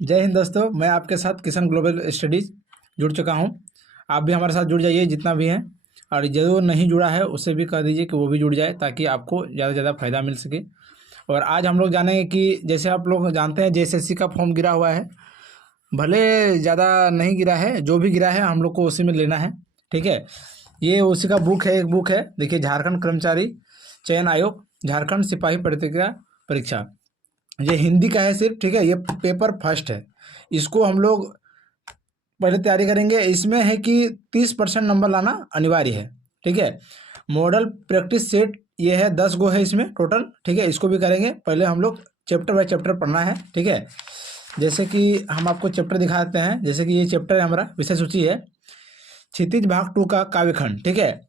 जय हिंद दोस्तों, मैं आपके साथ किशन ग्लोबल स्टडीज़ जुड़ चुका हूं। आप भी हमारे साथ जुड़ जाइए जितना भी है, और जो नहीं जुड़ा है उसे भी कह दीजिए कि वो भी जुड़ जाए ताकि आपको ज़्यादा से ज़्यादा फ़ायदा मिल सके। और आज हम लोग जानेंगे कि जैसे आप लोग जानते हैं जेएसएससी का फॉर्म गिरा हुआ है, भले ज़्यादा नहीं गिरा है, जो भी गिरा है हम लोग को उसी में लेना है। ठीक है, ये उसी का बुक है, एक बुक है, देखिए, झारखंड कर्मचारी चयन आयोग, झारखंड सिपाही प्रतियोगिता परीक्षा। ये हिंदी का है सिर्फ, ठीक है। ये पेपर फर्स्ट है, इसको हम लोग पहले तैयारी करेंगे। इसमें है कि 30% नंबर लाना अनिवार्य है, ठीक है। मॉडल प्रैक्टिस सेट ये है, 10 गो है इसमें टोटल, ठीक है। इसको भी करेंगे। पहले हम लोग चैप्टर बाय चैप्टर पढ़ना है, ठीक है। जैसे कि हम आपको चैप्टर दिखा देते हैं। जैसे कि ये चैप्टर है, हमारा विषय सूची है क्षितिज भाग 2 का काव्यखंड, ठीक है।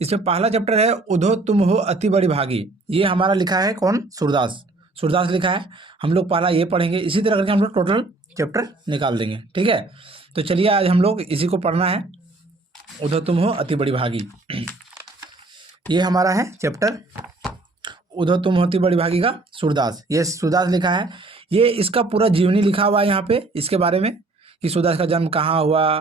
इसमें पहला चैप्टर है उधो तुम हो अति बड़ी भागी। ये हमारा लिखा है कौन? सूरदास, सूरदास लिखा है। हम लोग पहला ये पढ़ेंगे, इसी तरह करके हम लोग टोटल चैप्टर निकाल देंगे, ठीक है। तो चलिए आज हम लोग इसी को पढ़ना है, उधो तुम हो अति बड़ी भागी। ये हमारा है चैप्टर उधो तुम हो अति बड़ी भागी का सूरदास। ये सूरदास लिखा है। ये इसका पूरा जीवनी लिखा हुआ है यहाँ पे, इसके बारे में कि सूरदास का जन्म कहाँ हुआ,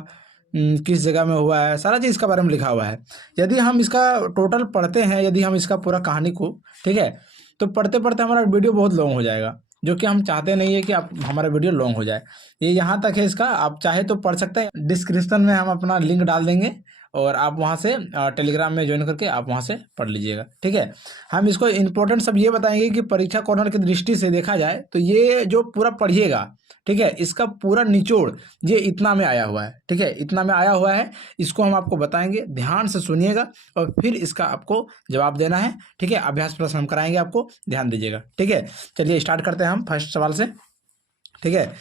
किस जगह में हुआ है, सारा चीज़ इसका बारे में लिखा हुआ है। यदि हम इसका टोटल पढ़ते हैं, यदि हम इसका पूरा कहानी को, ठीक है, तो पढ़ते पढ़ते हमारा वीडियो बहुत लॉन्ग हो जाएगा, जो कि हम चाहते नहीं है कि आप हमारा वीडियो लॉन्ग हो जाए। ये यहाँ तक है इसका, आप चाहे तो पढ़ सकते हैं। डिस्क्रिप्शन में हम अपना लिंक डाल देंगे और आप वहाँ से टेलीग्राम में ज्वाइन करके आप वहाँ से पढ़ लीजिएगा, ठीक है। हम इसको इम्पोर्टेंट सब ये बताएंगे कि परीक्षा कॉर्नर की दृष्टि से देखा जाए तो ये जो पूरा पढ़िएगा, ठीक है, इसका पूरा निचोड़ ये इतना में आया हुआ है, ठीक है, इतना में आया हुआ है। इसको हम आपको बताएंगे, ध्यान से सुनिएगा और फिर इसका आपको जवाब देना है, ठीक है। अभ्यास प्रश्न हम कराएंगे, आपको ध्यान दीजिएगा, ठीक है। चलिए स्टार्ट करते हैं हम फर्स्ट सवाल से, ठीक है।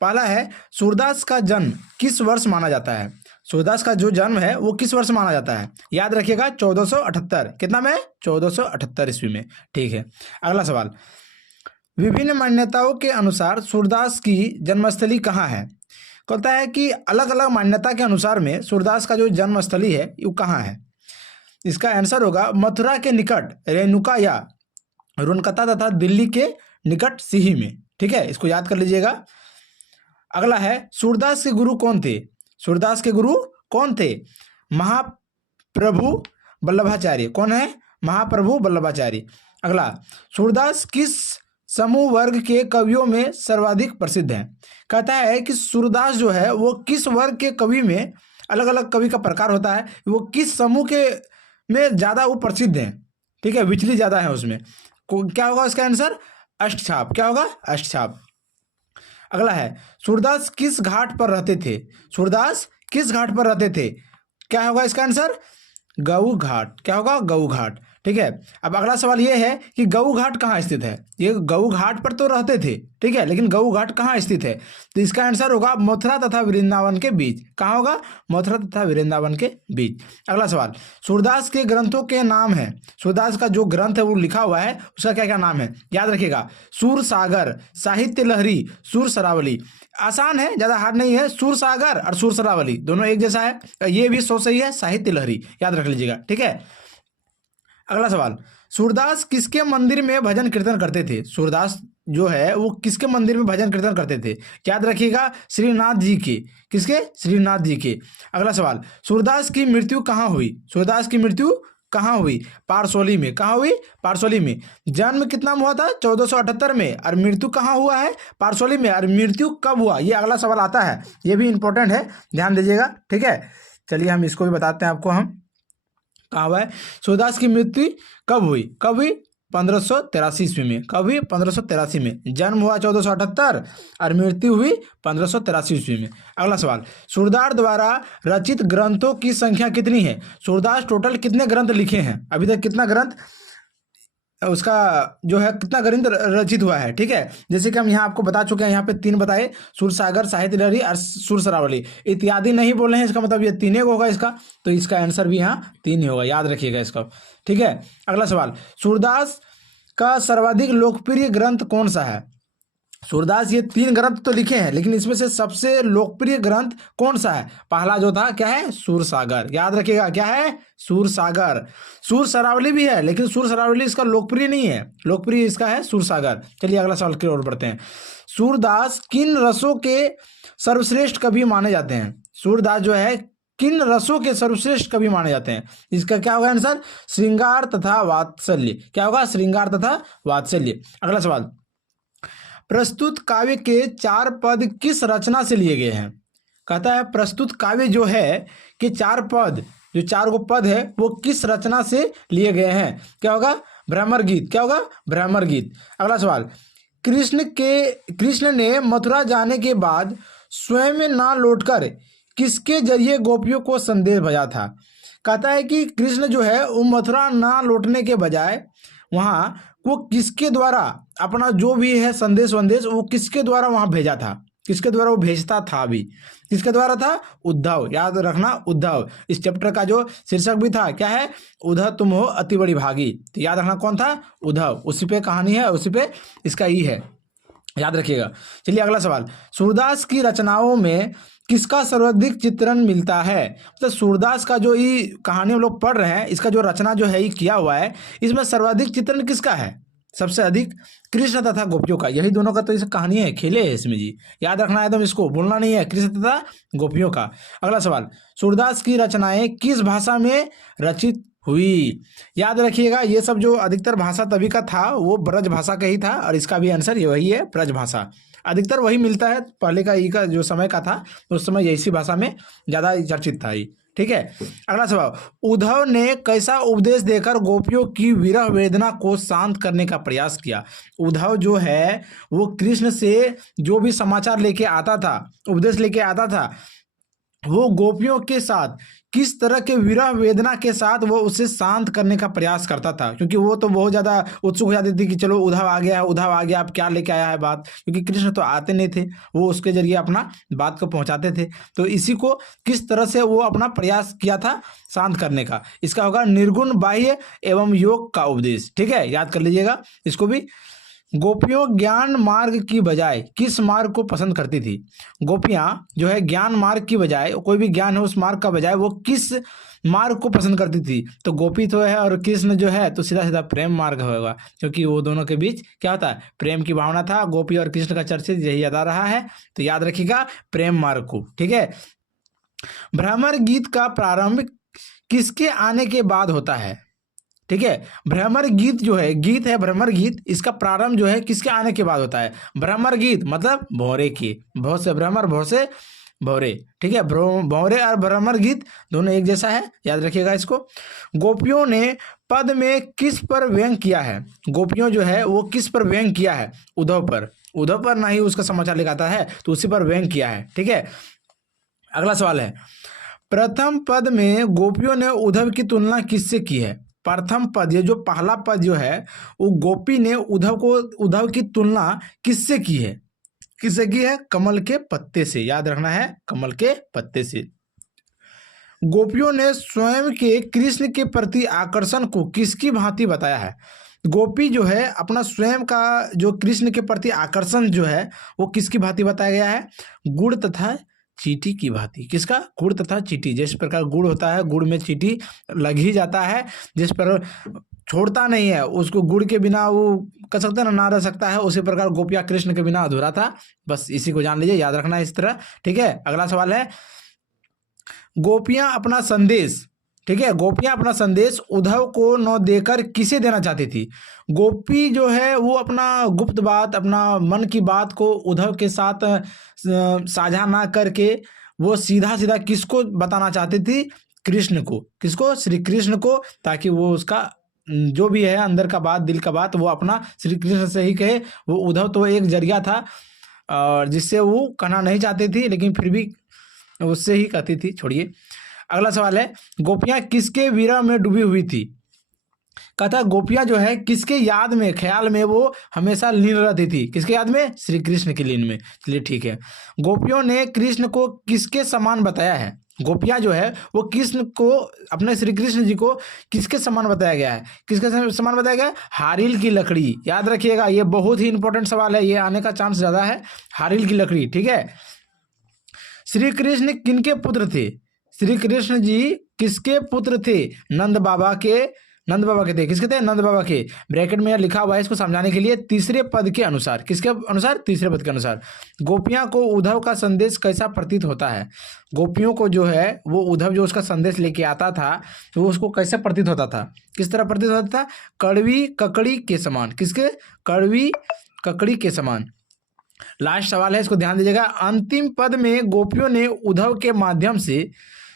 पहला है, सूरदास का जन्म किस वर्ष माना जाता है? सूरदास का जो जन्म है वो किस वर्ष माना जाता है? याद रखिएगा 1478। कितना में? 1478 ईस्वी में, ठीक है। अगला सवाल, विभिन्न मान्यताओं के अनुसार सूरदास की जन्मस्थली कहाँ है? कहता है कि अलग अलग मान्यता के अनुसार में सूरदास का जो जन्मस्थली है वो कहाँ है? इसका आंसर होगा मथुरा के निकट रेणुका या रुनकता तथा दिल्ली के निकट सिही में, ठीक है। इसको याद कर लीजिएगा। अगला है, सूरदास के गुरु कौन थे? सूरदास के गुरु कौन थे? महाप्रभु वल्लभाचार्य। कौन है? महाप्रभु वल्लभाचार्य। अगला, सूरदास किस समूह वर्ग के कवियों में सर्वाधिक प्रसिद्ध है? कहता है कि सूरदास जो है वो किस वर्ग के कवि में, अलग अलग कवि का प्रकार होता है, वो किस समूह के में ज़्यादा वो प्रसिद्ध हैं, ठीक है, विचली ज़्यादा है उसमें। क्या होगा इसका आंसर? अष्टछाप। क्या होगा? अष्टछाप। अगला है, सूरदास किस घाट पर रहते थे? सूरदास किस घाट पर रहते थे? क्या होगा इसका आंसर? गऊ घाट। क्या होगा? गऊ घाट, ठीक है। अब अगला सवाल ये है कि गऊ घाट कहाँ स्थित है? ये गऊ घाट पर तो रहते थे, ठीक है, लेकिन गऊ घाट कहाँ स्थित है? तो इसका आंसर होगा मथुरा तथा वृंदावन के बीच। कहाँ होगा? मथुरा तथा वृंदावन के बीच। अगला सवाल, सूरदास के ग्रंथों के नाम है, सूरदास का जो ग्रंथ है वो लिखा हुआ है उसका क्या क्या नाम है? याद रखिएगा, सूर सागर, साहित्य लहरी, सूर सरावली। आसान है, ज़्यादा हार्ड नहीं है। सूर सागर और सूर सरावली दोनों एक जैसा है। ये भी सो सही है, साहित्य लहरी, याद रख लीजिएगा, ठीक है। अगला सवाल, सूरदास किसके मंदिर में भजन कीर्तन करते थे? सूरदास जो है वो किसके मंदिर में भजन कीर्तन करते थे? याद रखिएगा, श्रीनाथ जी के। किसके? श्रीनाथ जी के। अगला सवाल, सूरदास की मृत्यु कहाँ हुई? सूरदास की मृत्यु कहाँ हुई? पारसोली में। कहाँ हुई? पारसोली में। जन्म कितना में हुआ था? 1478 में। और मृत्यु कहाँ हुआ है? पारसोली में। और मृत्यु कब हुआ? ये अगला सवाल आता है, ये भी इंपॉर्टेंट है, ध्यान दीजिएगा, ठीक है। चलिए हम इसको भी बताते हैं आपको। हम कहाँ हुआ है? सूरदास की मृत्यु कब हुई? कब हुई? 1583 ईस्वी में। कब हुई? 1583 में। जन्म हुआ 1478 और मृत्यु हुई 1583 ईस्वी में। अगला सवाल, सूरदास द्वारा रचित ग्रंथों की संख्या कितनी है? सूरदास टोटल कितने ग्रंथ लिखे हैं? अभी तक कितना ग्रंथ उसका जो है, कितना ग्रंथ रचित हुआ है, ठीक है। जैसे कि हम यहाँ आपको बता चुके हैं, यहाँ पे 3 बताए, सूरसागर, साहित्य लहरी और सूर सरावली। इत्यादि नहीं बोल रहे हैं, इसका मतलब ये 3 होगा इसका, तो इसका आंसर भी यहाँ 3 ही होगा, याद रखिएगा इसका, ठीक है। अगला सवाल, सूरदास का सर्वाधिक लोकप्रिय ग्रंथ कौन सा है? सूरदास ये 3 ग्रंथ तो लिखे हैं, लेकिन इसमें से सबसे लोकप्रिय ग्रंथ कौन सा है? पहला जो था क्या है? सूरसागर। याद रखिएगा क्या है? सूरसागर। सूर सरावली भी है, लेकिन सूर सरावली इसका लोकप्रिय नहीं है, लोकप्रिय इसका है सूरसागर। चलिए अगला सवाल की ओर बढ़ते हैं। सूरदास किन रसों के सर्वश्रेष्ठ कवि माने जाते हैं? सूरदास जो है किन रसों के सर्वश्रेष्ठ कवि माने जाते हैं? इसका क्या होगा आंसर? श्रृंगार तथा वात्सल्य। क्या होगा? श्रृंगार तथा वात्सल्य। अगला सवाल, प्रस्तुत काव्य के 4 पद किस रचना से लिए गए हैं? कहता है प्रस्तुत काव्य जो है कि 4 पद, जो 4 गो पद है वो किस रचना से लिए गए हैं? क्या होगा? भ्रमर गीत। क्या होगा? भ्रमर गीत। अगला सवाल, कृष्ण ने मथुरा जाने के बाद स्वयं ना लौटकर किसके जरिए गोपियों को संदेश भेजा था? कहता है कि कृष्ण जो है वो मथुरा ना लौटने के बजाय वहाँ वो किसके द्वारा अपना जो भी है संदेश वो किसके द्वारा वहाँ भेजा था? किसके द्वारा वो भेजता था? भी किसके द्वारा था? उद्धव। याद रखना, उद्धव। इस चैप्टर का जो शीर्षक भी था क्या है? उद्धव तुम हो अति बड़ी भागी। तो याद रखना कौन था? उद्धव। उसी पे कहानी है, उसी पे इसका ई है, याद रखिएगा। चलिए अगला सवाल, सूरदास की रचनाओं में किसका सर्वाधिक चित्रण मिलता है? तो सूरदास का जो ये कहानी हम लोग पढ़ रहे हैं, इसका जो रचना जो है ये किया हुआ है, इसमें सर्वाधिक चित्रण किसका है? सबसे अधिक कृष्ण तथा गोपियों का। यही दोनों का तो इस कहानी है, खेले है इसमें जी। याद रखना है, एकदम इसको भूलना नहीं है, कृष्ण तथा गोपियों का। अगला सवाल, सूरदास की रचनाएं किस भाषा में रचित हुई? याद रखिएगा ये सब जो अधिकतर भाषा तभी का था वो ब्रज भाषा का ही था, और इसका भी आंसर ये वही है, ब्रज भाषा। अधिकतर वही मिलता है, पहले का ई का जो समय का था उस समय इसी भाषा में ज़्यादा चर्चित था ये। ठीक है। अगला सवाल, उद्धव ने कैसा उपदेश देकर गोपियों की विरह वेदना को शांत करने का प्रयास किया? उद्धव जो है वो कृष्ण से जो भी समाचार लेके आता था, उपदेश लेके आता था, वो गोपियों के साथ किस तरह के विरह वेदना के साथ वो उसे शांत करने का प्रयास करता था? क्योंकि वो तो बहुत ज़्यादा उत्सुक हो जाती थी कि चलो उद्धव आ गया है, उद्धव आ गया, अब क्या लेके आया है बात, क्योंकि कृष्ण तो आते नहीं थे, वो उसके जरिए अपना बात को पहुंचाते थे। तो इसी को किस तरह से वो अपना प्रयास किया था शांत करने का? इसका होगा निर्गुण बाह्य एवं योग का उपदेश। ठीक है, याद कर लीजिएगा इसको भी। गोपियों ज्ञान मार्ग की बजाय किस मार्ग को पसंद करती थी? गोपियां जो है ज्ञान मार्ग की बजाय, कोई भी ज्ञान है उस मार्ग का बजाय वो किस मार्ग को पसंद करती थी? तो गोपी तो है और कृष्ण जो है तो सीधा सीधा प्रेम मार्ग होगा, क्योंकि वो दोनों के बीच क्या होता है? प्रेम की भावना था। गोपी और कृष्ण का चर्चित यही याद आ रहा है, तो याद रखिएगा प्रेम मार्ग को। ठीक है। भ्रमर गीत का प्रारंभ किसके आने के बाद होता है? ठीक है, भ्रमर गीत जो है, गीत है भ्रमर गीत, इसका प्रारंभ जो है किसके आने के बाद होता है? भ्रमर गीत मतलब भौरे की, भौ से भ्रमर, भौ से भौरे। ठीक है, भौरे और भ्रमर गीत दोनों एक जैसा है, याद रखिएगा इसको। गोपियों ने पद में किस पर व्यंग किया है? गोपियों जो है वो किस पर व्यंग किया है? उद्धव पर। उद्धव पर ना ही उसका समाचार लिखाता है, तो उसी पर व्यंग किया है। ठीक है। अगला सवाल है, प्रथम पद में गोपियों ने उद्धव की तुलना किससे की है? प्रथम पद, ये जो पहला पद जो है वो गोपी ने उद्धव की तुलना किससे की है? किससे की है? कमल के पत्ते से। याद रखना है, कमल के पत्ते से। गोपियों ने स्वयं के कृष्ण के प्रति आकर्षण को किसकी भांति बताया है? गोपी जो है अपना स्वयं का जो कृष्ण के प्रति आकर्षण जो है वो किसकी भांति बताया गया है? गुड़ तथा चींटी की भांति। किसका? गुड़ तथा चींटी। जिस प्रकार गुड़ होता है, गुड़ में चींटी लग ही जाता है, जिस पर छोड़ता नहीं है, उसको गुड़ के बिना वो कर सकते हैं ना रह सकता है, उसी प्रकार गोपिया कृष्ण के बिना अधूरा था। बस इसी को जान लीजिए, याद रखना है इस तरह। ठीक है। अगला सवाल है, गोपियां अपना संदेश, ठीक है, गोपियां अपना संदेश उद्धव को न देकर किसे देना चाहती थी? गोपी जो है वो अपना गुप्त बात, अपना मन की बात को उद्धव के साथ साझा ना करके वो सीधा सीधा किसको बताना चाहती थी? कृष्ण को। किसको? श्री कृष्ण को, ताकि वो उसका जो भी है अंदर का बात, दिल का बात, वो अपना श्री कृष्ण से ही कहे। वो उद्धव तो एक जरिया था और जिससे वो कहना नहीं चाहती थी, लेकिन फिर भी उससे ही कहती थी। छोड़िए। अगला सवाल है, गोपियां किसके विरह में डूबी हुई थी? कहता है गोपियां जो है किसके याद में, ख्याल में वो हमेशा लीन रहती थी? किसके याद में? श्री कृष्ण की लीन में। चलिए ठीक है। गोपियों ने कृष्ण को किसके समान बताया है? गोपियां जो है वो कृष्ण को, अपने श्री कृष्ण जी को किसके समान बताया गया है? किसके समान बताया गया है? हारिल की लकड़ी। याद रखिएगा, ये बहुत ही इंपॉर्टेंट सवाल है, ये आने का चांस ज्यादा है। हारिल की लकड़ी, ठीक है। श्री कृष्ण किनके पुत्र थे? श्री कृष्ण जी किसके पुत्र थे? नंद बाबा के। नंद बाबा के थे। किसके थे? नंद बाबा के। ब्रैकेट में लिखा हुआ है इसको समझाने के लिए, तीसरे पद के अनुसार। किसके अनुसार? तीसरे पद के अनुसार। गोपियां को उद्धव का संदेश कैसा प्रतीत होता है? गोपियों को जो है वो उद्धव जो उसका संदेश लेके आता था तो वो उसको कैसे प्रतीत होता था? किस तरह प्रतीत होता था? कड़वी ककड़ी के समान। किसके? कड़वी ककड़ी के समान। लास्ट सवाल है, इसको ध्यान दीजिएगा। अंतिम पद में गोपियों ने उद्धव के माध्यम से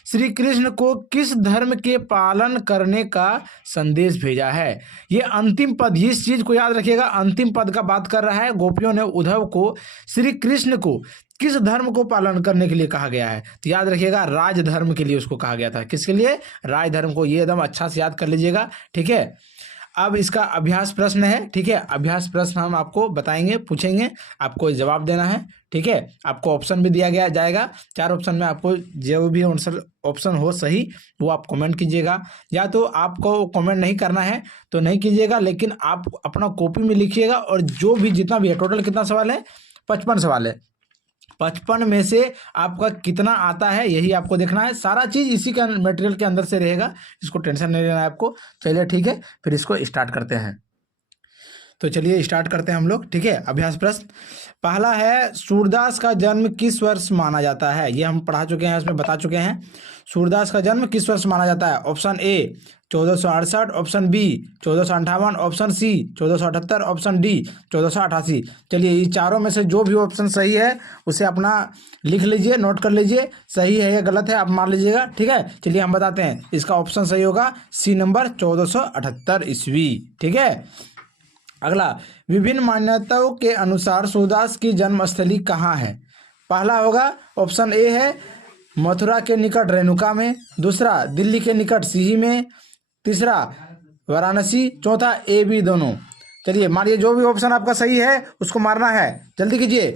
श्री कृष्ण को किस धर्म के पालन करने का संदेश भेजा है? ये अंतिम पद, इस चीज को याद रखिएगा, अंतिम पद का बात कर रहा है। गोपियों ने उद्धव को, श्री कृष्ण को किस धर्म को पालन करने के लिए कहा गया है? तो याद रखिएगा, राज धर्म के लिए उसको कहा गया था। किसके लिए? राज धर्म को। ये एकदम अच्छा से याद कर लीजिएगा, ठीक है। अब इसका अभ्यास प्रश्न है, ठीक है। अभ्यास प्रश्न हम आपको बताएंगे, पूछेंगे, आपको जवाब देना है, ठीक है। आपको ऑप्शन भी दिया गया जाएगा, 4 ऑप्शन में आपको जो भी आंसर ऑप्शन हो सही वो आप कमेंट कीजिएगा। या तो आपको कमेंट नहीं करना है तो नहीं कीजिएगा, लेकिन आप अपना कॉपी में लिखिएगा और जो भी जितना भी है, टोटल कितना सवाल है? 55 सवाल है। 55 में से आपका कितना आता है यही आपको देखना है। सारा चीज इसी का मटेरियल के अंदर से रहेगा, इसको टेंशन नहीं लेना है आपको। चलिए ठीक है, फिर इसको स्टार्ट करते हैं। तो चलिए स्टार्ट करते हैं हम लोग, ठीक है। अभ्यास प्रश्न पहला है, सूरदास का जन्म किस वर्ष माना जाता है? ये हम पढ़ा चुके हैं, उसमें बता चुके हैं। सूरदास का जन्म किस वर्ष माना जाता है? Option A 1468, option B 1458, option C 1478, option D 1488। चलिए ये चारों में से जो भी ऑप्शन सही है उसे अपना लिख लीजिए, नोट कर लीजिए, सही है या गलत है आप मान लीजिएगा, ठीक है। चलिए हम बताते हैं, इसका ऑप्शन सही होगा सी नंबर 1478 ईस्वी, ठीक है। अगला, विभिन्न मान्यताओं के अनुसार सूरदास की जन्मस्थली कहाँ है? पहला होगा ऑप्शन ए है मथुरा के निकट रेणुका में, दूसरा दिल्ली के निकट सीही में, तीसरा वाराणसी, चौथा ए बी दोनों। चलिए मानिए जो भी ऑप्शन आपका सही है उसको मारना है, जल्दी कीजिए।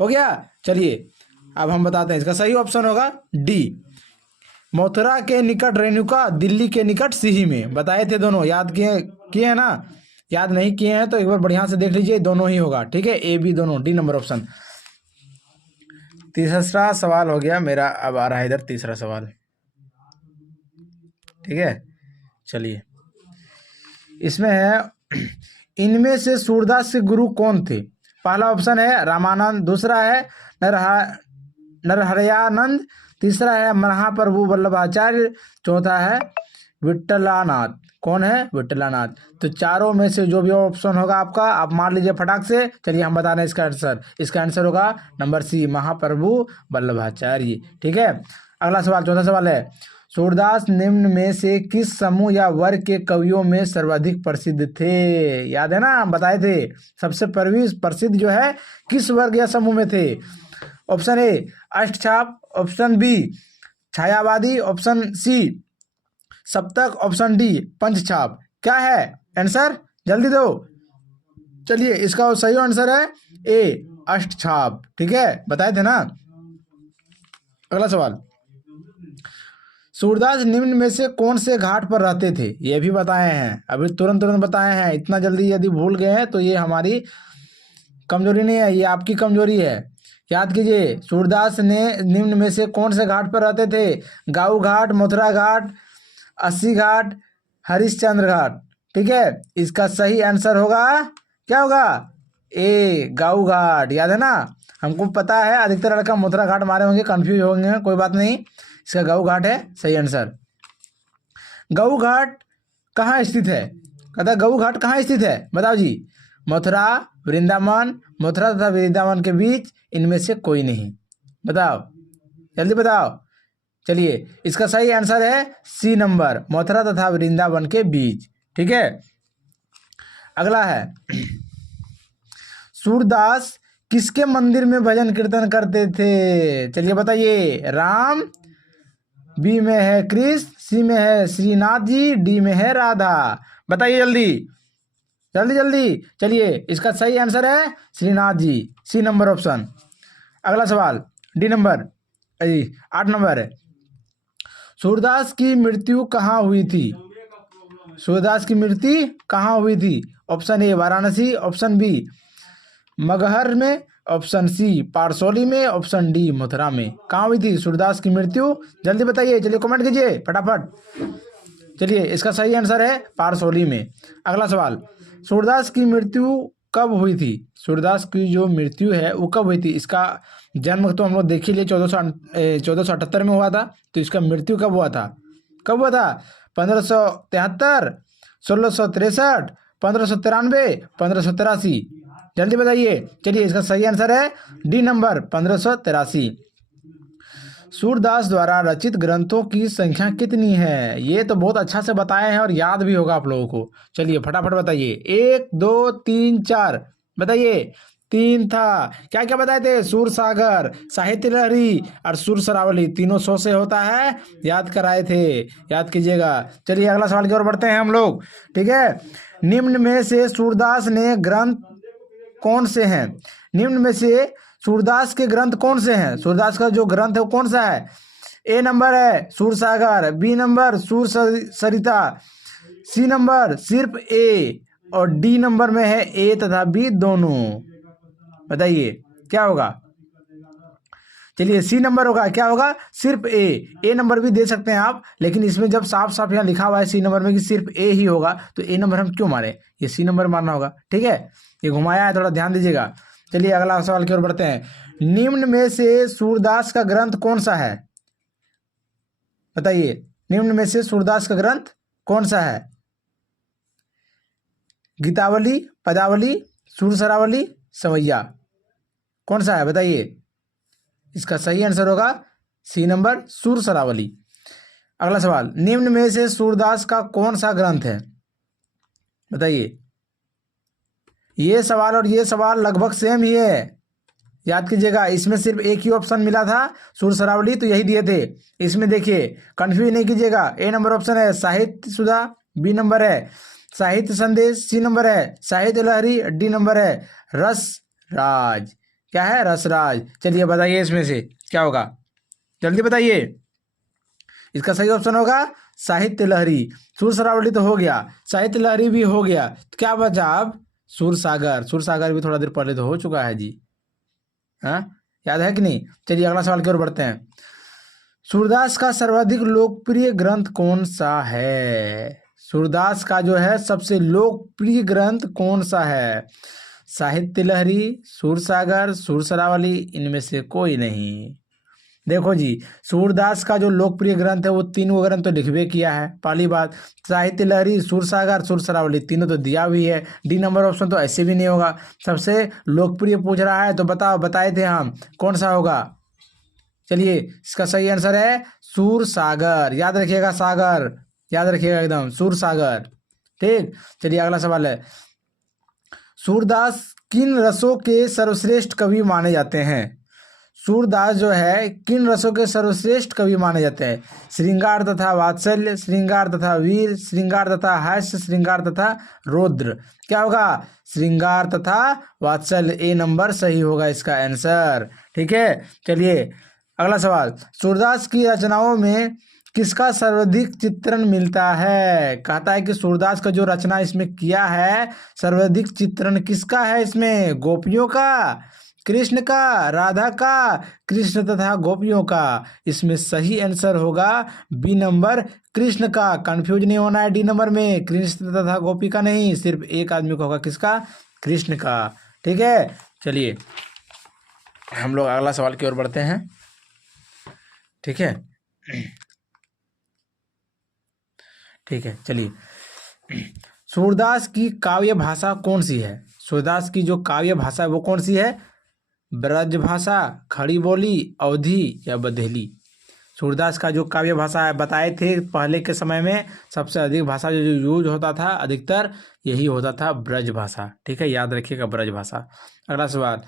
हो गया? चलिए अब हम बताते हैं, इसका सही ऑप्शन होगा डी, मथुरा के निकट रेणुका, दिल्ली के निकट सीही में। बताए थे दोनों, याद किए किए हैं ना? याद नहीं किए हैं तो एक बार बढ़िया से देख लीजिए, दोनों ही होगा, ठीक है। ए बी दोनों, डी नंबर ऑप्शन। तीसरा सवाल हो गया मेरा, अब आ रहा है इधर तीसरा सवाल, ठीक है। चलिए इसमें है, इनमें से सूरदास के गुरु कौन थे? पहला ऑप्शन है रामानंद, दूसरा है नरहरयानंद, तीसरा है महाप्रभु वल्लभाचार्य, चौथा है विट्ठलानाथ। कौन है? विट्ठलानाथ। तो चारों में से जो भी ऑप्शन होगा आपका, आप मान लीजिए फटाक से। चलिए हम बता रहे हैं इसका आंसर, इसका आंसर होगा नंबर सी, महाप्रभु वल्लभाचार्य, ठीक है। अगला सवाल, चौथा सवाल है, सूरदास निम्न में से किस समूह या वर्ग के कवियों में सर्वाधिक प्रसिद्ध थे? याद है ना, हम बताए थे सबसे प्रसिद्ध जो है किस वर्ग या समूह में थे? ऑप्शन ए अष्टछाप, ऑप्शन बी छायावादी, ऑप्शन सी सप्तक, ऑप्शन डी पंचछाप। क्या है आंसर? जल्दी दो। चलिए इसका सही आंसर है ए अष्टछाप, ठीक है, बताए थे ना। अगला सवाल, सूरदास निम्न में से कौन से घाट पर रहते थे? ये भी बताए हैं, अभी तुरंत बताए हैं। इतना जल्दी यदि भूल गए हैं तो ये हमारी कमजोरी नहीं है, ये आपकी कमजोरी है। याद कीजिए, सूरदास ने निम्न में से कौन से घाट पर रहते थे? गाऊ घाट, मथुरा घाट, अस्सी घाट, हरिश्चंद्र घाट, ठीक है। इसका सही आंसर होगा, क्या होगा? ए गाऊ घाट। याद है ना, हमको पता है अधिकतर लड़का मथुरा घाट मारे होंगे, कंफ्यूज होंगे, कोई बात नहीं, इसका गाऊ घाट है सही आंसर। गाऊ घाट कहाँ स्थित है? कहता गाऊ घाट कहाँ स्थित है, बताओ जी। मथुरा, वृंदावन, मथुरा तथा वृंदावन के बीच, इनमें से कोई नहीं। बताओ, जल्दी बताओ। चलिए इसका सही आंसर है सी नंबर, मथुरा तथा वृंदावन के बीच, ठीक है। अगला है, सूरदास किसके मंदिर में भजन कीर्तन करते थे? चलिए बताइए। राम, बी में है कृष्ण, सी में है श्रीनाथ जी, डी में है राधा। बताइए जल्दी जल्दी जल्दी। चलिए इसका सही आंसर है श्रीनाथ जी, सी नंबर ऑप्शन। अगला सवाल, डी नंबर 8 नंबर है, सूरदास की मृत्यु कहाँ हुई थी? सूरदास की मृत्यु कहाँ हुई थी? Option A Varanasi, option B Maghar में, ऑप्शन सी पारसौली में, ऑप्शन डी मथुरा में। कहाँ हुई थी सूरदास की मृत्यु? जल्दी बताइए, चलिए कमेंट कीजिए फटाफट। चलिए इसका सही आंसर है पारसौली में। अगला सवाल, सूरदास की मृत्यु कब हुई थी? सूरदास की जो मृत्यु है वो कब हुई थी? इसका जन्म तो हम लोग देख ही लिए 1478 में हुआ था, तो इसका मृत्यु कब हुआ था? कब हुआ था? 1573, 1663, 1593, 1583। जल्दी बताइए। चलिए इसका सही आंसर है डी नंबर 1583। सूरदास द्वारा रचित ग्रंथों की संख्या कितनी है? ये तो बहुत अच्छा से बताए हैं और याद भी होगा आप लोगों को। चलिए फटाफट बताइए। 1 2 3 4 बताइए। 3 था। क्या क्या बताए थे? सूरसागर, साहित्य लहरी और सुर सरावली, तीनों 100 से होता है, याद कराए थे, याद कीजिएगा। चलिए अगला सवाल की ओर बढ़ते हैं हम लोग। ठीक है, निम्न में से सूरदास ने ग्रंथ कौन से हैं? निम्न में से सूरदास के ग्रंथ कौन से हैं? सूरदास का जो ग्रंथ है वो कौन सा है? ए नंबर है सूरसागर, बी नंबर सूर सरिता, सी नंबर सिर्फ ए, और डी नंबर में है ए तथा बी दोनों। बताइए क्या होगा? चलिए सी नंबर होगा। क्या होगा? सिर्फ ए नंबर भी दे सकते हैं आप, लेकिन इसमें जब साफ साफ यहाँ लिखा हुआ है सी नंबर में कि सिर्फ ए ही होगा, तो ए नंबर हम क्यों मारे? ये सी नंबर मारना होगा। ठीक है, ये घुमाया है, थोड़ा ध्यान दीजिएगा। चलिए अगला सवाल की ओर बढ़ते हैं। निम्न में से सूरदास का ग्रंथ कौन सा है? बताइए, निम्न में से सूरदास का ग्रंथ कौन सा है? गीतावली, पदावली, सुर सरावली, सवैया, कौन सा है? बताइए। इसका सही आंसर होगा सी नंबर सुर सरावली। अगला सवाल, निम्न में से सूरदास का कौन सा ग्रंथ है? बताइए। ये सवाल और ये सवाल लगभग सेम ही है, याद कीजिएगा। इसमें सिर्फ एक ही ऑप्शन मिला था सुर सरावली, तो यही दिए थे। इसमें देखिए कंफ्यूज नहीं कीजिएगा। ए नंबर ऑप्शन है साहित्य सुधा, बी नंबर है साहित्य संदेश, सी नंबर है साहित्य लहरी, डी नंबर है रस राज। क्या है? रसराज। चलिए बताइए इसमें से क्या होगा? जल्दी बताइए। इसका सही ऑप्शन होगा साहित्य लहरी। सुर सरावली तो हो गया, साहित्य लहरी भी हो गया, तो क्या बचा अब? सूरसागर। सूरसागर भी थोड़ा देर पहले तो हो चुका है जी, हाँ याद है कि नहीं? चलिए अगला सवाल की ओर बढ़ते हैं। सूरदास का सर्वाधिक लोकप्रिय ग्रंथ कौन सा है? सूरदास का जो है सबसे लोकप्रिय ग्रंथ कौन सा है? साहित्य लहरी, सूरसागर, सुर सरावली, इनमें से कोई नहीं। देखो जी, सूरदास का जो लोकप्रिय ग्रंथ है वो तीनों ग्रंथ तो लिखवे किया है। पहली बात, साहित्य लहरी, सूरसागर, सुर सरावली, तीनों तो दिया भी है। डी नंबर ऑप्शन तो ऐसे भी नहीं होगा। सबसे लोकप्रिय पूछ रहा है तो बताओ, बताए थे हम, कौन सा होगा? चलिए इसका सही आंसर है सूरसागर। याद रखिएगा, सागर याद रखिएगा एकदम, सूरसागर। ठीक, चलिए अगला सवाल है। सूरदास किन रसों के सर्वश्रेष्ठ कवि माने जाते हैं? सूरदास जो है किन रसों के सर्वश्रेष्ठ कवि माने जाते हैं? श्रृंगार तथा वात्सल्य, श्रृंगार तथा वीर, श्रृंगार तथा हास्य, श्रृंगार तथा रौद्र। क्या होगा? श्रृंगार तथा वात्सल्य। ए नंबर सही होगा इसका आंसर। ठीक है, चलिए अगला सवाल। सूरदास की रचनाओं में किसका सर्वाधिक चित्रण मिलता है? कहता है कि सूरदास का जो रचना इसमें किया है, सर्वाधिक चित्रण किसका है इसमें? गोपियों का, कृष्ण का, राधा का, कृष्ण तथा गोपियों का। इसमें सही आंसर होगा बी नंबर कृष्ण का। कंफ्यूज नहीं होना है डी नंबर में, कृष्ण तथा गोपी का नहीं, सिर्फ एक आदमी को होगा, किसका? कृष्ण का। ठीक है, चलिए हम लोग अगला सवाल की ओर बढ़ते हैं। ठीक है, ठीक है, चलिए। सूरदास की काव्य भाषा कौन सी है? सूरदास की जो काव्य भाषा है वो कौन सी है? ब्रज भाषा, खड़ी बोली, अवधी या बधेली? सूरदास का जो काव्य भाषा है, बताए थे पहले के समय में सबसे अधिक भाषा जो यूज होता था अधिकतर यही होता था ब्रज भाषा। ठीक है, याद रखिएगा ब्रज भाषा। अगला सवाल,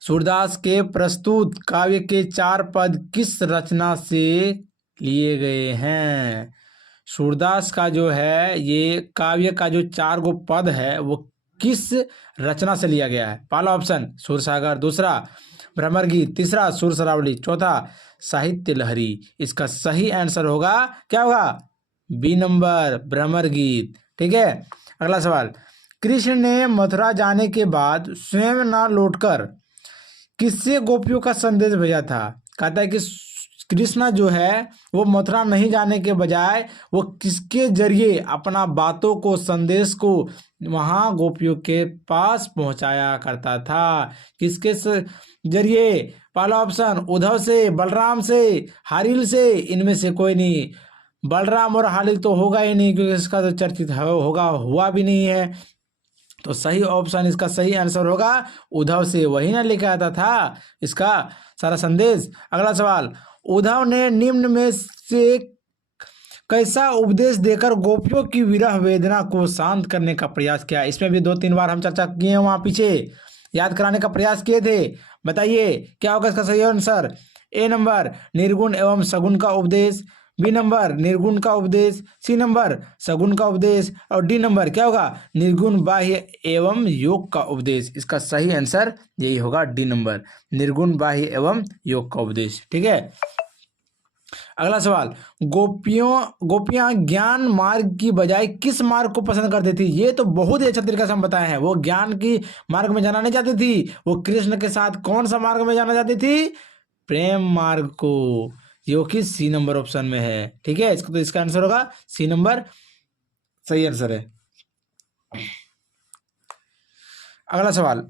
सूरदास के प्रस्तुत काव्य के 4 पद किस रचना से लिए गए हैं? सूरदास का जो है ये काव्य का जो 4 गो पद है वो किस रचना से लिया गया है? पहला ऑप्शन सूरसागर, दूसरा भ्रमर गीत, तीसरा सुर सरावली, चौथा साहित्य लहरी। इसका सही आंसर होगा, क्या होगा, बी नंबर, भ्रमर गीत। ठीक है, अगला सवाल, कृष्ण ने मथुरा जाने के बाद स्वयं ना लौटकर किससे गोपियों का संदेश भेजा था। कहता है कि कृष्ण जो है वो मथुरा नहीं जाने के बजाय वो किसके जरिए अपना बातों को, संदेश को वहां गोपियों के पास पहुंचाया करता था। किसके जरिए, पहला ऑप्शन उद्धव से, बलराम से, हारिल से, इनमें से कोई नहीं। बलराम और हारिल तो होगा ही नहीं, क्योंकि इसका तो चर्चित होगा, हुआ भी नहीं है। तो सही ऑप्शन, इसका सही आंसर होगा उद्धव से, वही ना लेके आता था इसका सारा संदेश। अगला सवाल, उद्धव ने निम्न में से कैसा उपदेश देकर गोपियों की विरह वेदना को शांत करने का प्रयास किया। इसमें भी 2-3 बार हम चर्चा किए हैं, वहां पीछे याद कराने का प्रयास किए थे। बताइए क्या होगा इसका सही आंसर। ए नंबर, निर्गुण एवं सगुण का उपदेश, बी नंबर, निर्गुण का उपदेश, सी नंबर, सगुण का उपदेश, और डी नंबर क्या होगा, निर्गुण बाह्य एवं योग का उपदेश। इसका सही आंसर यही होगा, डी नंबर, निर्गुण बाह्य एवं योग का उपदेश। ठीक है, अगला सवाल, गोपियां ज्ञान मार्ग की बजाय किस मार्ग को पसंद करती थी। ये तो बहुत ही अच्छा तरीका से हम बताए हैं। वो ज्ञान की मार्ग में जाना नहीं चाहती थी, वो कृष्ण के साथ कौन सा मार्ग में जाना चाहती थी, प्रेम मार्ग को, जो कि सी नंबर ऑप्शन में है। ठीक है, इसको तो इसका आंसर होगा सी नंबर, सही आंसर है। अगला सवाल,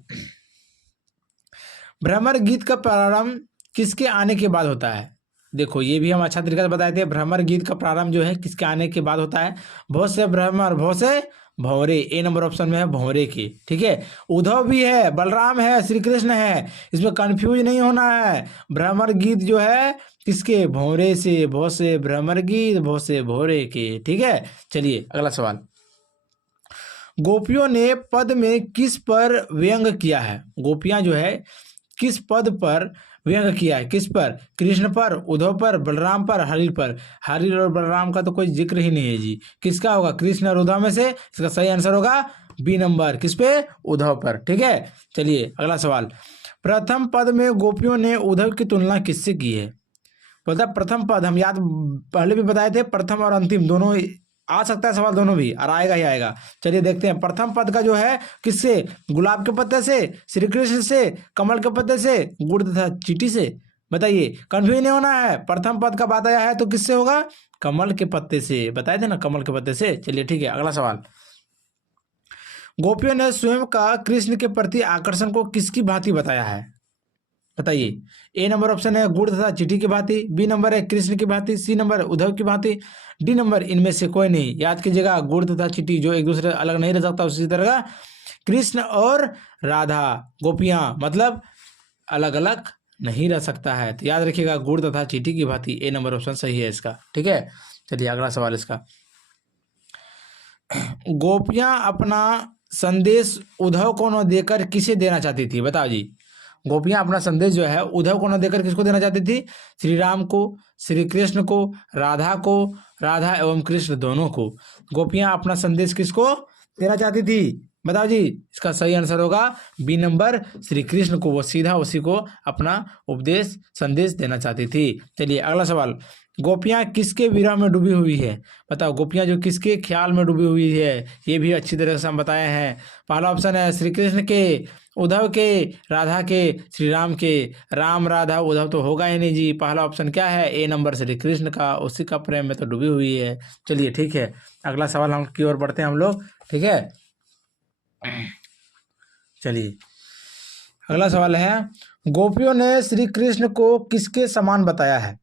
भ्रमर गीत का प्रारंभ किसके आने के बाद होता है। देखो ये भी हम अच्छा तरीका से बताए थे। भ्रमर गीत का प्रारंभ जो है किसके आने के बाद होता है, बहुत से भ्रमर, बहुत से भंवरे, ए नंबर ऑप्शन में है भंवरे की। ठीक है, उद्धव भी है, बलराम है, श्री कृष्ण है, इसमें कंफ्यूज नहीं होना है। भ्रमर गीत जो है किसके, भंवरे से, बहुत से भ्रमर गीत, बहुत से भंवरे के। ठीक है, चलिए अगला सवाल, गोपियों ने पद में किस पर व्यंग किया है। गोपियां जो है किस पद पर व्यंग किया है, किस पर, कृष्ण पर, उद्धव पर, बलराम पर, हरिल पर। हरिल और बलराम का तो कोई जिक्र ही नहीं है जी। किसका होगा, कृष्ण और उद्धव में से। इसका सही आंसर होगा बी नंबर, किस पे, उद्धव पर। ठीक है, चलिए अगला सवाल, प्रथम पद में गोपियों ने उद्धव की तुलना किससे की है। बोलता प्रथम पद, हम याद पहले भी बताए थे, प्रथम और अंतिम दोनों आ सकता है सवाल, दोनों भी, और आएगा ही आएगा। चलिए देखते हैं, प्रथम पद का जो है किससे, गुलाब के पत्ते से, श्री कृष्ण से, कमल के पत्ते से, गुड़ तथा चींटी से। बताइए, कंफ्यूज नहीं होना है। प्रथम पद का बात आया है तो किससे होगा, कमल के पत्ते से, बताए थे ना, कमल के पत्ते से। चलिए ठीक है, अगला सवाल, गोपियों ने स्वयं का कृष्ण के प्रति आकर्षण को किसकी भांति बताया है। बताइए, ए नंबर ऑप्शन है गुड़ तथा चींटी की भांति, बी नंबर है कृष्ण की भांति, सी नंबर उद्धव की भांति, डी नंबर इनमें से कोई नहीं। याद कीजिएगा, गुड़ तथा चींटी जो एक दूसरे अलग नहीं रह सकता, उसी तरह कृष्ण और राधा, गोपियां मतलब अलग अलग नहीं रह सकता है। तो याद रखिएगा, गुड़ तथा चींटी की भांति, ए नंबर ऑप्शन सही है इसका। ठीक है, चलिए अगला सवाल इसका, गोपियां अपना संदेश उद्धव को न देकर किसे देना चाहती थी। बताओ जी, गोपियां अपना संदेश जो है उद्धव को न देकर किसको देना चाहती थी, श्री राम को, श्री कृष्ण को, राधा को, राधा एवं कृष्ण दोनों को। गोपियां अपना संदेश किसको देना चाहती थी, बताओ जी। इसका सही आंसर होगा बी नंबर, श्री कृष्ण को, वो सीधा उसी को अपना उपदेश संदेश देना चाहती थी। चलिए अगला सवाल, गोपियां किसके विरह में डूबी हुई है। बताओ, गोपियां जो किसके ख्याल में डूबी हुई है, ये भी अच्छी तरह से हम बताए हैं। पहला ऑप्शन है श्री कृष्ण के, उद्धव के, राधा के, श्री राम के। राम राधा उद्धव तो होगा ही नहीं जी। पहला ऑप्शन क्या है, ए नंबर, श्री कृष्ण का, उसी का प्रेम में तो डूबी हुई है। चलिए ठीक है, अगला सवाल हम की ओर बढ़ते हैं हम लोग। ठीक है, चलिए अगला सवाल है, गोपियों ने श्री कृष्ण को किसके समान बताया है।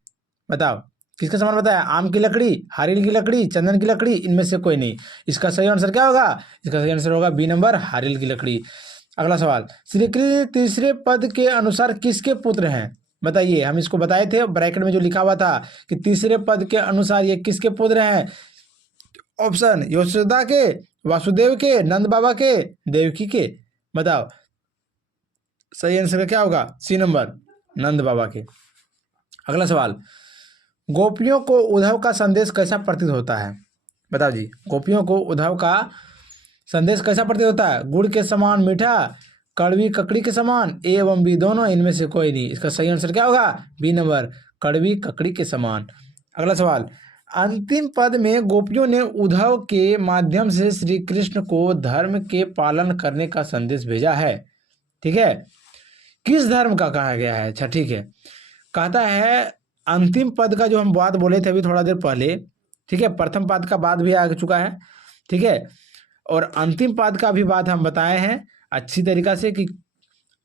बताओ, किसके समान बताया, आम की लकड़ी, हारिल की लकड़ी, चंदन की लकड़ी, इनमें से कोई नहीं। इसका सही आंसर क्या होगा, इसका सही आंसर होगा बी नंबर, हारिल की लकड़ी। अगला सवाल, श्री कृष्ण तीसरे पद के अनुसार किसके पुत्र हैं। बताइए, हम इसको बताए थे, ब्रैकेट में जो लिखा हुआ था कि तीसरे पद के अनुसार ये किसके पुत्र हैं। ऑप्शन, यशोदा के, वासुदेव के, नंद बाबा के, देवकी के। बताओ, सही आंसर क्या होगा, सी नंबर, नंद बाबा के। अगला सवाल, गोपियों को उद्धव का संदेश कैसा प्रतीत होता है। बताओ जी, गोपियों को उद्धव का संदेश कैसा प्रतीत होता है, गुड़ के समान मीठा, कड़वी ककड़ी के समान, ए एवं बी दोनों, इनमें से कोई नहीं। इसका सही आंसर क्या होगा? बी नंबर, कड़वी ककड़ी के समान। अगला सवाल, अंतिम पद में गोपियों ने उद्धव के माध्यम से श्री कृष्ण को धर्म के पालन करने का संदेश भेजा है। ठीक है, किस धर्म का कहा गया है? अच्छा ठीक है, कहता है अंतिम पद का जो हम बात बोले थे अभी थोड़ा देर पहले, ठीक है, प्रथम पद का बात भी आ चुका है, ठीक है, और अंतिम पद का भी बात हम बताए हैं अच्छी तरीका से कि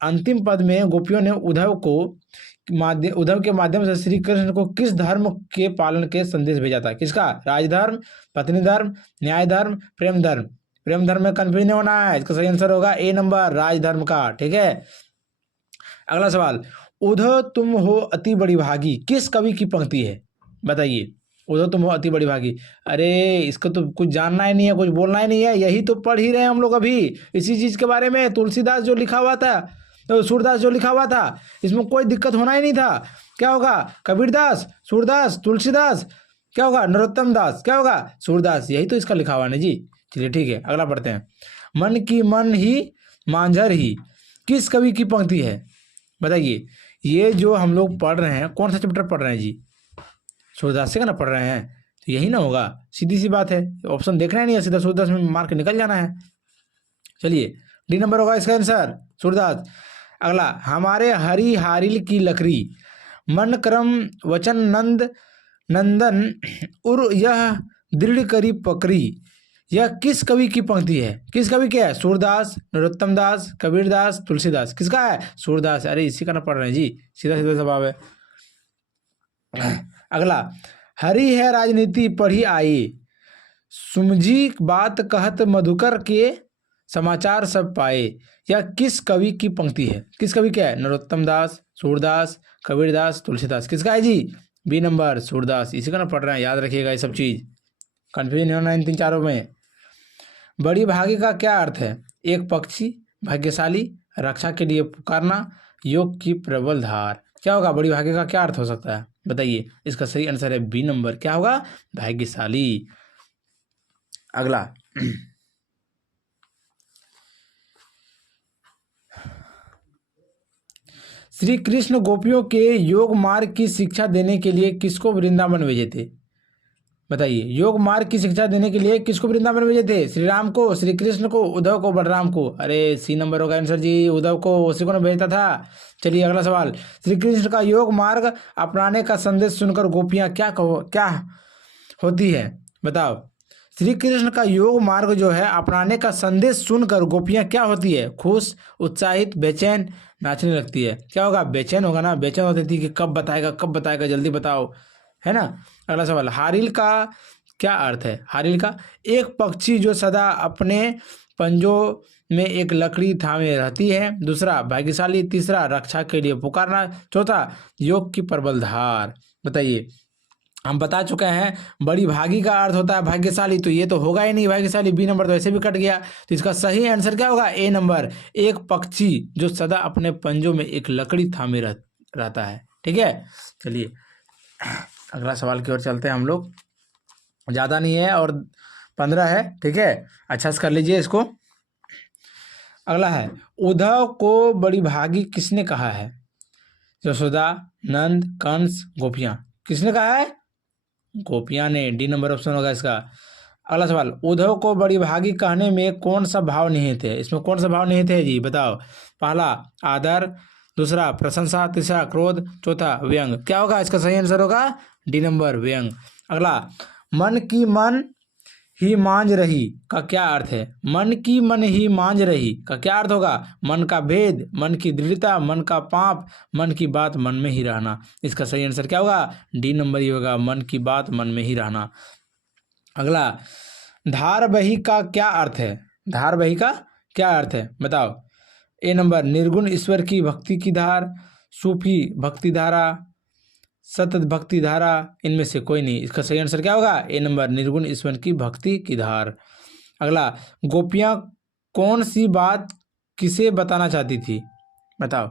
अंतिम पद में गोपियों ने उद्धव के माध्यम से श्री कृष्ण को किस धर्म के पालन के संदेश भेजा था? किसका? राजधर्म, पत्नी धर्म, न्याय धर्म, प्रेम धर्म। प्रेम धर्म में कंफ्यूज नहीं होना है, इसका सही आंसर होगा ए नंबर, राजधर्म का। ठीक है, अगला सवाल, उद्धव तुम हो अति बड़ी भागी किस कवि की पंक्ति है? बताइए, उद्धव तुम हो अति बड़ी भागी। अरे इसको तो कुछ जानना ही नहीं है, कुछ बोलना ही नहीं है, यही तो पढ़ ही रहे हैं हम लोग अभी इसी चीज के बारे में। तुलसीदास जो लिखा हुआ था, तो सूरदास जो लिखा हुआ था, इसमें कोई दिक्कत होना ही नहीं था। क्या होगा? कबीरदास, सूरदास, तुलसीदास, क्या होगा? नरोत्तम दास, क्या होगा? सूरदास, यही तो इसका लिखा हुआ है जी। चलिए ठीक है, अगला पढ़ते हैं। मन की मन ही मांझर ही किस कवि की पंक्ति है? बताइए, ये जो हम लोग पढ़ रहे हैं कौन सा चैप्टर पढ़ रहे हैं जी? सूरदास से का ना पढ़ रहे हैं, तो यही ना होगा, सीधी सी बात है। ऑप्शन देखना ही नहीं है, सीधा सूरदास में मार्क निकल जाना है। चलिए डी नंबर होगा इसका आंसर, सूरदास। अगला, हमारे हरि हारिल की लकड़ी मन क्रम वचन नंद नंदन उर यह दृढ़ करी पकड़ी, यह किस कवि की पंक्ति है? किस कवि के है? सूरदास, नरोत्तम दास, कबीरदास, तुलसीदास, किसका है? सूरदास। अरे इसी का ना पढ़ रहे हैं जी, सीधा सीधा जवाब है। अगला, हरि है राजनीति पढ़ी आई, सुमझी बात कहत मधुकर के समाचार सब पाए, यह किस कवि की पंक्ति है? किस कवि क्या है? नरोत्तम दास, सूरदास, कबीरदास, तुलसीदास, किसका है जी? B number, Surdas. इसी का ना पढ़ रहे हैं, याद रखिएगा ये सब चीज, कंफ्यूजन नहीं होना इन तीन चारों में। बड़ी भागी का क्या अर्थ है? एक पक्षी, भाग्यशाली, रक्षा के लिए पुकारना, योग की प्रबल धार। क्या होगा? बड़ी भागी का क्या अर्थ हो सकता है? बताइए, इसका सही आंसर है बी नंबर, क्या होगा? भाग्यशाली। अगला, श्री कृष्ण गोपियों के योग मार्ग की शिक्षा देने के लिए किसको वृंदावन भेजे थे? बताइए, योग मार्ग की शिक्षा देने के लिए किसको वृंदावन भेजे थे? श्री राम को, श्री कृष्ण को, उद्धव को, बलराम को? अरे सी नंबर होगा आंसर जी, उद्धव को, उसी को ना भेजता था। चलिए अगला सवाल, श्री कृष्ण का योग मार्ग अपनाने का संदेश सुनकर गोपियां क्या होती है? बताओ, श्री कृष्ण का योग मार्ग जो है अपनाने का संदेश सुनकर गोपियां क्या होती है? खुश, उत्साहित, बेचैन, नाचने लगती है। क्या होगा? बेचैन होगा ना, बेचैन होती थी कि कब बताएगा, कब बताएगा, जल्दी बताओ, है ना। अगला सवाल, हारिल का क्या अर्थ है? हारिल का, एक पक्षी जो सदा अपने पंजों में एक लकड़ी थामे रहती है। दूसरा, भाग्यशाली। तीसरा, रक्षा के लिए पुकारना। चौथा, योग की प्रबल धार। बताइए, हम बता चुके हैं बड़ी भागी का अर्थ होता है भाग्यशाली, तो ये तो होगा ही नहीं भाग्यशाली, बी नंबर तो ऐसे भी कट गया। तो इसका सही आंसर क्या होगा? ए नंबर, एक पक्षी जो सदा अपने पंजों में एक लकड़ी थामे रहता है। ठीक है, चलिए अगला सवाल की ओर चलते हैं हम लोग, ज़्यादा नहीं है और 15 है। ठीक है, अच्छा से कर लीजिए इसको। अगला है, उद्धव को बड़ी भागी किसने कहा है? यशोदा, नंद, कंस, गोपियां। किसने कहा है? गोपियां ने। डी नंबर ऑप्शन होगा इसका। अगला सवाल, उद्धव को बड़ी भागी कहने में कौन सा भाव निहित है? इसमें कौन सा भाव निहित है जी? बताओ। पहला, आदर। दूसरा, प्रशंसा। तीसरा, क्रोध। चौथा, व्यंग। क्या होगा? इसका सही आंसर होगा डी नंबर, व्यंग। अगला, मन की मन ही मांझ रही का क्या अर्थ है? मन की मन ही मांझ रही का क्या अर्थ होगा? मन का भेद, मन की दृढ़ता, मन का पाप, मन की बात मन में ही रहना। इसका सही आंसर क्या होगा? डी नंबर ही होगा, मन की बात मन में ही रहना। अगला, धार बही का क्या अर्थ है? धार बही का क्या अर्थ है? बताओ। ए नंबर, निर्गुण ईश्वर की भक्ति की धार, सूफी भक्ति धारा, सतत भक्ति धारा, इनमें से कोई नहीं। इसका सही आंसर क्या होगा? ए नंबर, निर्गुण ईश्वर की भक्ति की धार। अगला, गोपियां कौन सी बात किसे बताना चाहती थी? बताओ,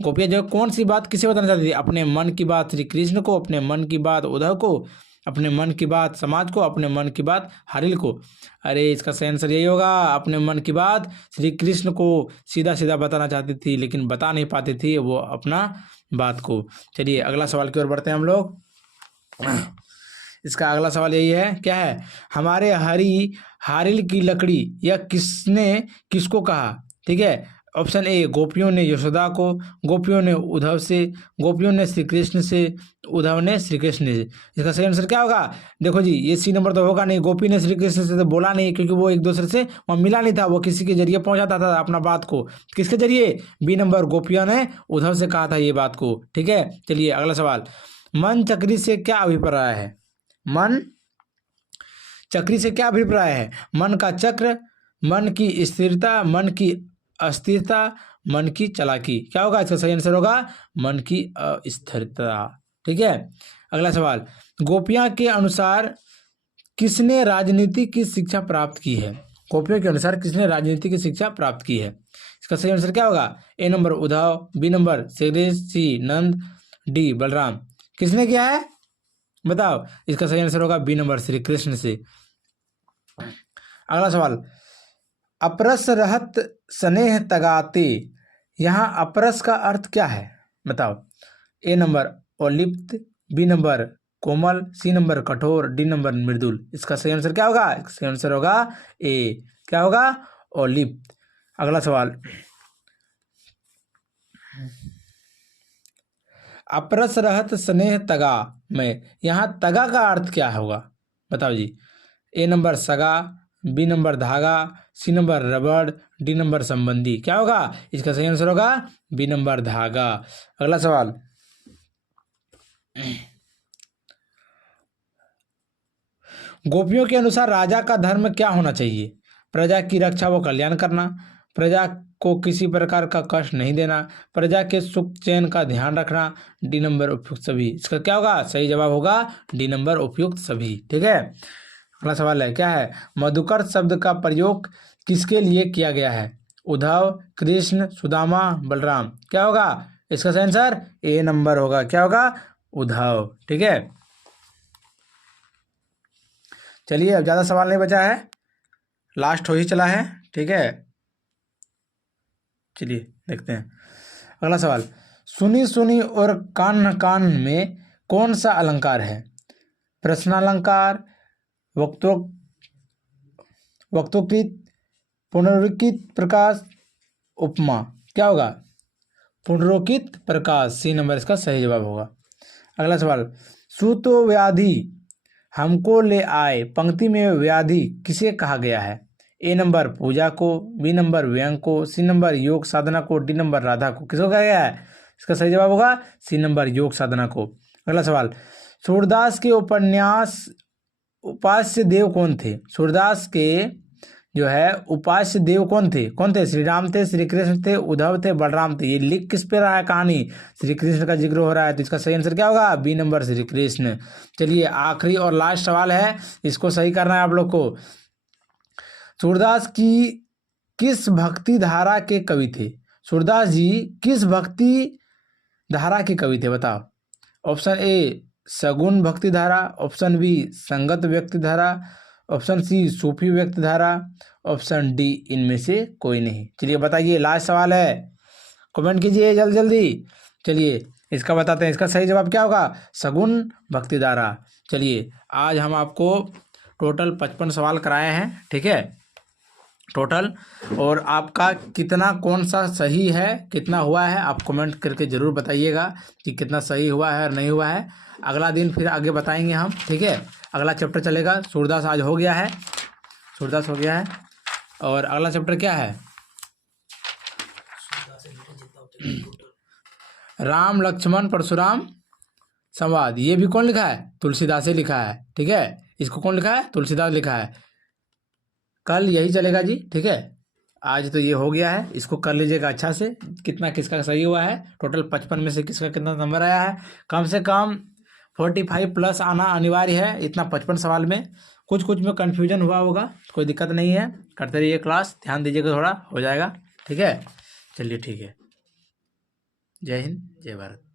गोपियां जो कौन सी बात किसे बताना चाहती थी? अपने मन की बात श्री कृष्ण को, अपने मन की बात उद्धव को, अपने मन की बात समाज को, अपने मन की बात हारिल को। अरे इसका सही आंसर यही होगा, अपने मन की बात श्री कृष्ण को सीधा सीधा बताना चाहती थी, लेकिन बता नहीं पाती थी वो अपना बात को। चलिए अगला सवाल की ओर बढ़ते हैं हम लोग। इसका अगला सवाल यही है, क्या है, हमारे हरी हारिल की लकड़ी यह किसने किसको कहा। ठीक है, ऑप्शन ए गोपियों ने यशोदा को, गोपियों ने उद्धव से, गोपियों ने श्री कृष्ण से, उद्धव ने श्री कृष्ण से। इसका सही आंसर क्या होगा, देखो जी ये सी नंबर तो होगा नहीं, गोपी ने श्री कृष्ण से तो बोला नहीं, क्योंकि वो एक दूसरे से वहाँ मिला नहीं था, वो किसी के जरिए पहुंचाता था अपना बात को। किसके जरिए, बी नंबर, गोपियों ने उद्धव से कहा था ये बात को। ठीक है, चलिए अगला सवाल, मन चक्री से क्या अभिप्राय है। मन चक्री से क्या अभिप्राय है, मन का चक्र, मन की स्थिरता, मन की अस्थिरता, मन की चालाकी। क्या होगा इसका सही आंसर होगा मन की अस्थिरता। ठीक है, अगला सवाल, गोपियां के अनुसार किसने राजनीति की शिक्षा प्राप्त की है। गोपियों के अनुसार किसने राजनीति की शिक्षा प्राप्त की है। इसका सही आंसर क्या होगा, A number Uddhav, B number Shri, C Nand, D Balram. किसने किया है बताओ, इसका सही आंसर होगा बी नंबर श्री कृष्ण से। अगला सवाल, अपरस रहत स्नेह तगाते, यहाँ अपरस का अर्थ क्या है बताओ। ए नंबर अलिप्त, बी नंबर कोमल, सी नंबर कठोर, डी नंबर मृदुल। इसका सही आंसर क्या होगा, इसका सही आंसर होगा ए, क्या होगा अलिप्त। अगला सवाल, अपरस रहत स्नेह तगा में, यहाँ तगा का अर्थ क्या होगा बताओ जी। ए नंबर सगा, बी नंबर धागा, सी नंबर रबड़, डी नंबर संबंधी। क्या होगा इसका सही आंसर होगा बी नंबर धागा। अगला सवाल, गोपियों के अनुसार राजा का धर्म क्या होना चाहिए। प्रजा की रक्षा व कल्याण करना, प्रजा को किसी प्रकार का कष्ट नहीं देना, प्रजा के सुख चैन का ध्यान रखना, डी नंबर उपयुक्त सभी। इसका क्या होगा सही जवाब होगा डी नंबर उपयुक्त सभी। ठीक है, अगला सवाल है, क्या है, मधुकर शब्द का प्रयोग किसके लिए किया गया है। उद्धव, कृष्ण, सुदामा, बलराम। क्या होगा इसका सही आंसर ए नंबर होगा, क्या होगा उद्धव। ठीक है, चलिए अब ज़्यादा सवाल नहीं बचा है, लास्ट हो ही चला है। ठीक है, चलिए देखते हैं अगला सवाल, सुनी सुनी और कान कान में कौन सा अलंकार है। प्रश्नालंकार, वक्तोकृत, पुनरुक्ति प्रकाश, उपमा। क्या होगा पुनरुक्ति प्रकाश, सी नंबर इसका सही जवाब होगा। अगला सवाल, सूतो व्याधि हमको ले आए, पंक्ति में व्याधि किसे कहा गया है। ए नंबर पूजा को, बी नंबर व्यंग को, सी नंबर योग साधना को, डी नंबर राधा को। किसको कहा गया है, इसका सही जवाब होगा सी नंबर योग साधना को। अगला सवाल, सूरदास के उपन्यास उपास्य देव कौन थे। सूरदास के जो है उपास्य देव कौन थे, श्री राम थे, श्री कृष्ण थे, उद्धव थे, बलराम थे। ये लिख किस पे रहा है कहानी, श्री कृष्ण का जिक्र हो रहा है, तो इसका सही आंसर क्या होगा बी नंबर श्री कृष्ण। चलिए आखिरी और लास्ट सवाल है, इसको सही करना है आप लोग को। सूरदास की किस भक्ति धारा के कवि थे। सूरदास जी किस भक्ति धारा के कवि थे बताओ। ऑप्शन ए सगुण भक्ति धारा, ऑप्शन बी संगत व्यक्ति धारा, ऑप्शन सी सूफी व्यक्ति धारा, ऑप्शन डी इनमें से कोई नहीं। चलिए बताइए, लास्ट सवाल है, कमेंट कीजिए जल्दी जल्दी। चलिए इसका बताते हैं, इसका सही जवाब क्या होगा सगुण भक्ति धारा। चलिए आज हम आपको टोटल 55 सवाल कराए हैं। ठीक है टोटल, और आपका कितना कौन सा सही है कितना हुआ है आप कमेंट करके ज़रूर बताइएगा कि कितना सही हुआ है और नहीं हुआ है। अगला दिन फिर आगे बताएंगे हम। ठीक है, अगला चैप्टर चलेगा, सूरदास आज हो गया है, सूरदास हो गया है, और अगला चैप्टर क्या है राम लक्ष्मण परशुराम संवाद। ये भी कौन लिखा है, तुलसीदास से लिखा है। ठीक है, इसको कौन लिखा है, तुलसीदास लिखा है। कल यही चलेगा जी। ठीक है, आज तो ये हो गया है, इसको कर लीजिएगा अच्छा से, कितना किसका सही हुआ है, टोटल 55 में से किसका कितना नंबर आया है। कम से कम 45 प्लस आना अनिवार्य है इतना 55 सवाल में। कुछ कुछ में कन्फ्यूजन हुआ होगा, कोई दिक्कत नहीं है, करते रहिए क्लास, ध्यान दीजिएगा, थोड़ा हो जाएगा। ठीक है, चलिए ठीक है, जय हिंद जय भारत।